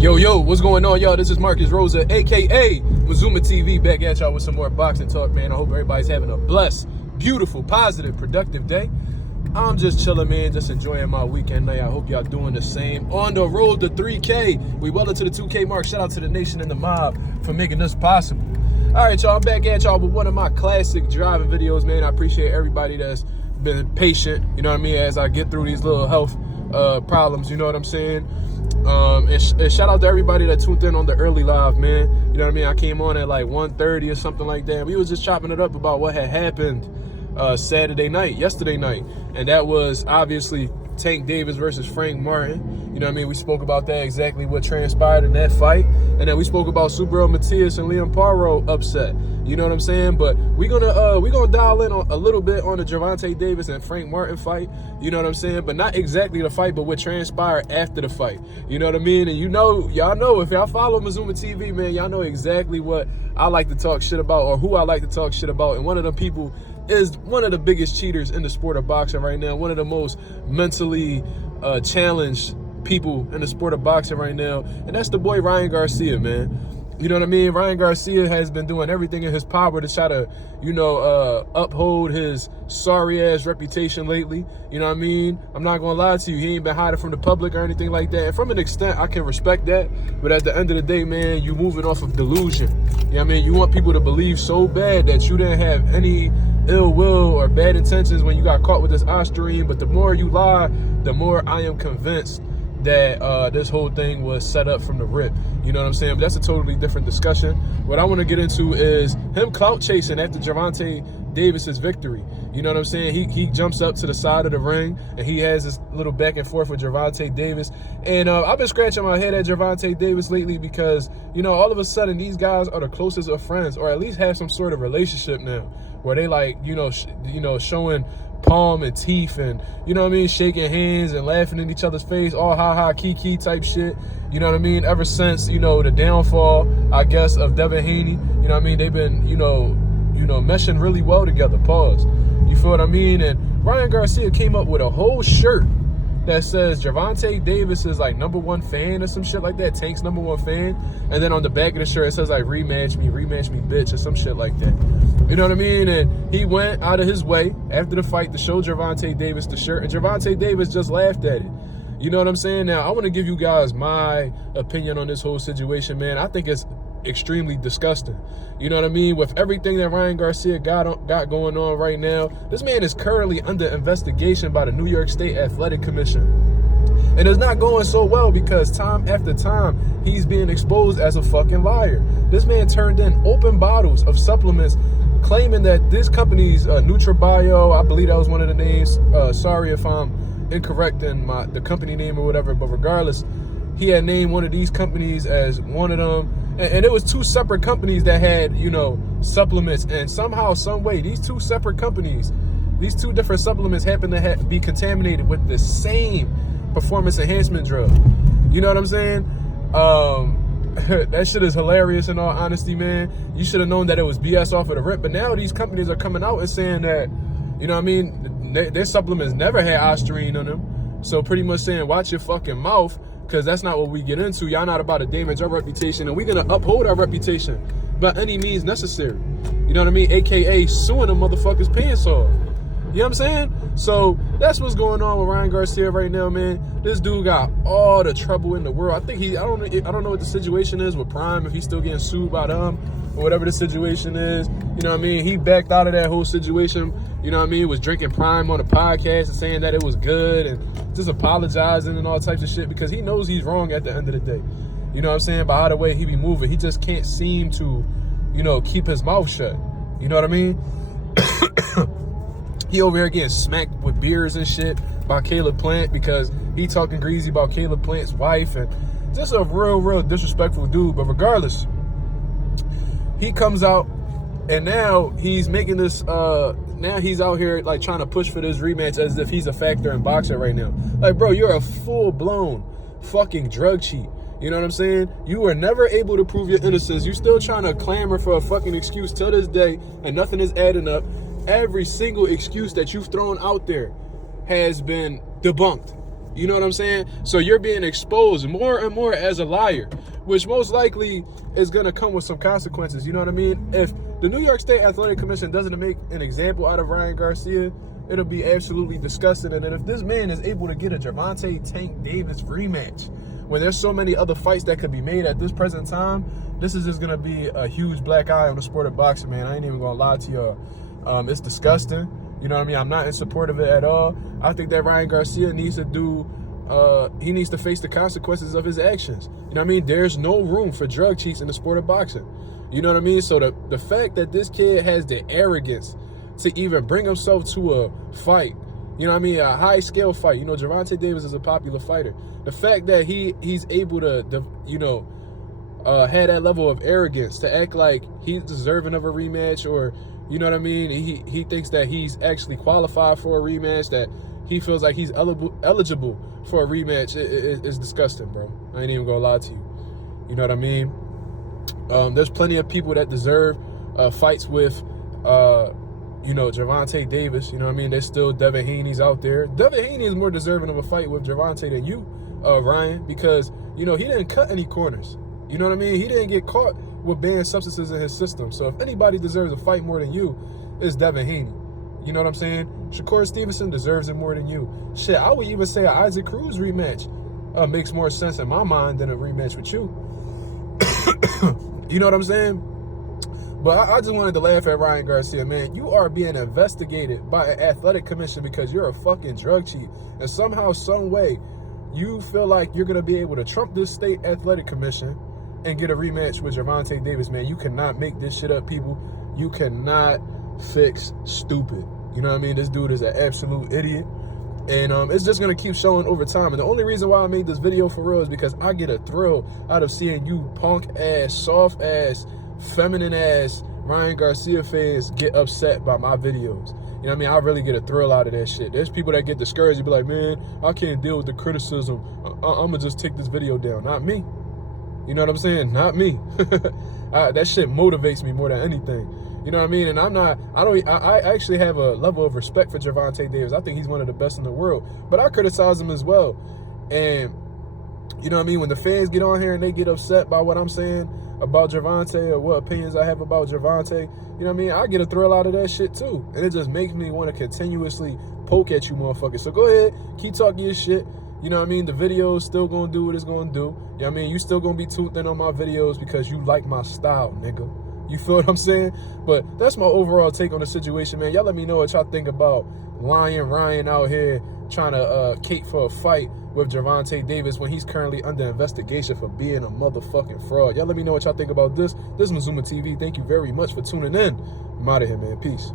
Yo, what's going on, y'all? This is Marcus Rosa, a.k.a. Mazuma TV, back at y'all with some more boxing talk, man. I hope everybody's having a blessed, beautiful, positive, productive day. I'm just chilling, man, just enjoying my weekend night. I hope y'all doing the same. On the road to 3K. We well into the 2K mark. Shout out to the nation and the mob for making this possible. All right, y'all, I'm back at y'all with one of my classic driving videos, man. I appreciate everybody that's been patient, you know what I mean, as I get through these little health problems, you know what I'm saying? And shout out to everybody that tuned in on the early live, man. You know what I mean? I came on at like 1:30 or something like that. We was just chopping it up about what had happened yesterday night. And that was obviously Tank Davis versus Frank Martin. You know what I mean? We spoke about that, exactly what transpired in that fight. And then we spoke about Subriel Matias and Liam Paro upset. You know what I'm saying? But we're gonna dial in a little bit on the Gervonta Davis and Frank Martin fight. You know what I'm saying? But not exactly the fight, but what transpired after the fight. You know what I mean? And y'all know, if y'all follow Mazuma TV, man, y'all know exactly what I like to talk shit about, or who I like to talk shit about. And one of them people is one of the biggest cheaters in the sport of boxing right now. One of the most mentally challenged people in the sport of boxing right now. And that's the boy Ryan Garcia, man. You know what I mean? Ryan Garcia has been doing everything in his power to try to, uphold his sorry-ass reputation lately. You know what I mean? I'm not going to lie to you. He ain't been hiding from the public or anything like that. And from an extent, I can respect that. But at the end of the day, man, you moving off of delusion. You know what I mean? You want people to believe so bad that you didn't have any ill will or bad intentions when you got caught with this Ostarine. But the more you lie, the more I am convinced that this whole thing was set up from the rip. You know what I'm saying? But that's a totally different discussion. What I want to get into is him clout chasing after Gervonta Davis's victory. You know what I'm saying? He jumps up to the side of the ring and he has this little back and forth with Gervonta Davis. And I've been scratching my head at Gervonta Davis lately because, all of a sudden these guys are the closest of friends, or at least have some sort of relationship now where they like, showing palm and teeth and, you know what I mean, shaking hands and laughing in each other's face, all ha-ha, kiki type shit. You know what I mean? Ever since, the downfall, I guess, of Devin Haney, you know what I mean? They've been, meshing really well together. Pause. You feel what I mean? And Ryan Garcia came up with a whole shirt that says Gervonta Davis is like #1 fan or some shit like that. Tank's #1 fan. And then on the back of the shirt, it says like rematch me, bitch, or some shit like that. You know what I mean? And he went out of his way after the fight to show Gervonta Davis the shirt. And Gervonta Davis just laughed at it. You know what I'm saying? Now, I want to give you guys my opinion on this whole situation, man. I think it's extremely disgusting. You know what I mean? With everything that Ryan Garcia got going on right now, this man is currently under investigation by the New York State Athletic Commission. And it's not going so well because time after time, he's being exposed as a fucking liar. This man turned in open bottles of supplements claiming that this company's NutraBio, I believe that was one of the names. Sorry if I'm incorrect in the company name or whatever, but regardless, he had named one of these companies as one of them. And it was two separate companies that had, supplements. And somehow, some way, these two separate companies, these two different supplements happen to be contaminated with the same performance enhancement drug. You know what I'm saying? That shit is hilarious in all honesty, man. You should have known that it was BS off of the rip. But now these companies are coming out and saying that, their supplements never had Ostarine on them. So pretty much saying, watch your fucking mouth, because that's not what we get into. Y'all not about to damage our reputation, and we're going to uphold our reputation by any means necessary. You know what I mean? AKA suing them motherfuckers' pants off. You know what I'm saying? So that's what's going on with Ryan Garcia right now, man. This dude got all the trouble in the world. I think I don't know what the situation is with Prime, if he's still getting sued by them or whatever the situation is. You know what I mean? He backed out of that whole situation. You know what I mean? Was drinking Prime on a podcast and saying that it was good and just apologizing and all types of shit because he knows he's wrong at the end of the day. You know what I'm saying? By the way he be moving, he just can't seem to, keep his mouth shut. You know what I mean? He over here getting smacked with beers and shit by Caleb Plant because he talking greasy about Caleb Plant's wife, and just a real disrespectful dude. But regardless, he comes out and now he's making this, now he's out here like trying to push for this rematch as if he's a factor in boxing right now. Like, bro, you're a full-blown fucking drug cheat. You know what I'm saying? You were never able to prove your innocence. You still trying to clamor for a fucking excuse till this day, and nothing is adding up. Every single excuse that you've thrown out there has been debunked. You know what I'm saying? So you're being exposed more and more as a liar, which most likely is going to come with some consequences. You know what I mean? If the New York State Athletic Commission doesn't make an example out of Ryan Garcia, it'll be absolutely disgusting. And then if this man is able to get a Gervonta Tank Davis rematch, when there's so many other fights that could be made at this present time, this is just going to be a huge black eye on the sport of boxing, man. I ain't even going to lie to y'all. It's disgusting. You know what I mean? I'm not in support of it at all. I think that Ryan Garcia needs to he needs to face the consequences of his actions. You know what I mean? There's no room for drug cheats in the sport of boxing. You know what I mean? So the fact that this kid has the arrogance to even bring himself to a fight, you know what I mean, a high-scale fight. You know, Gervonta Davis is a popular fighter. The fact that he's able to, have that level of arrogance to act like he's deserving of a rematch, or, you know what I mean, he thinks that he's actually qualified for a rematch, that he feels like he's eligible for a rematch, is disgusting, bro. I ain't even gonna lie to you. You know what I mean? There's plenty of people that deserve fights with, Gervonta Davis. You know what I mean? There's still Devin Haney's out there. Devin Haney is more deserving of a fight with Gervonta than you, Ryan, because, he didn't cut any corners. You know what I mean? He didn't get caught with banned substances in his system. So if anybody deserves a fight more than you, it's Devin Haney. You know what I'm saying? Shakur Stevenson deserves it more than you. Shit, I would even say an Isaac Cruz rematch makes more sense in my mind than a rematch with you. You know what I'm saying? But I just wanted to laugh at Ryan Garcia, man. You are being investigated by an athletic commission because you're a fucking drug cheat. And somehow, some way, you feel like you're going to be able to trump this state athletic commission and get a rematch with Gervonta Davis, man. You cannot make this shit up, people. You cannot fix stupid. You know what I mean? This dude is an absolute idiot. And it's just going to keep showing over time. And the only reason why I made this video for real is because I get a thrill out of seeing you punk-ass, soft-ass, feminine-ass Ryan Garcia fans get upset by my videos. You know what I mean? I really get a thrill out of that shit. There's people that get discouraged and be like, man, I can't deal with the criticism. I'm going to just take this video down. Not me. You know what I'm saying? Not me. That shit motivates me more than anything. You know what I mean? And I actually have a level of respect for Gervonta Davis. I think he's one of the best in the world. But I criticize him as well. And, you know what I mean? When the fans get on here and they get upset by what I'm saying about Gervonta, or what opinions I have about Gervonta, you know what I mean? I get a thrill out of that shit too. And it just makes me want to continuously poke at you motherfuckers. So go ahead, keep talking your shit. You know what I mean? The video's still going to do what it's going to do. You know what I mean? You still going to be tuned in on my videos because you like my style, nigga. You feel what I'm saying? But that's my overall take on the situation, man. Y'all let me know what y'all think about Lion Ryan out here trying to cape for a fight with Gervonta Davis when he's currently under investigation for being a motherfucking fraud. Y'all let me know what y'all think about this. This is Mazuma TV. Thank you very much for tuning in. I'm out of here, man. Peace.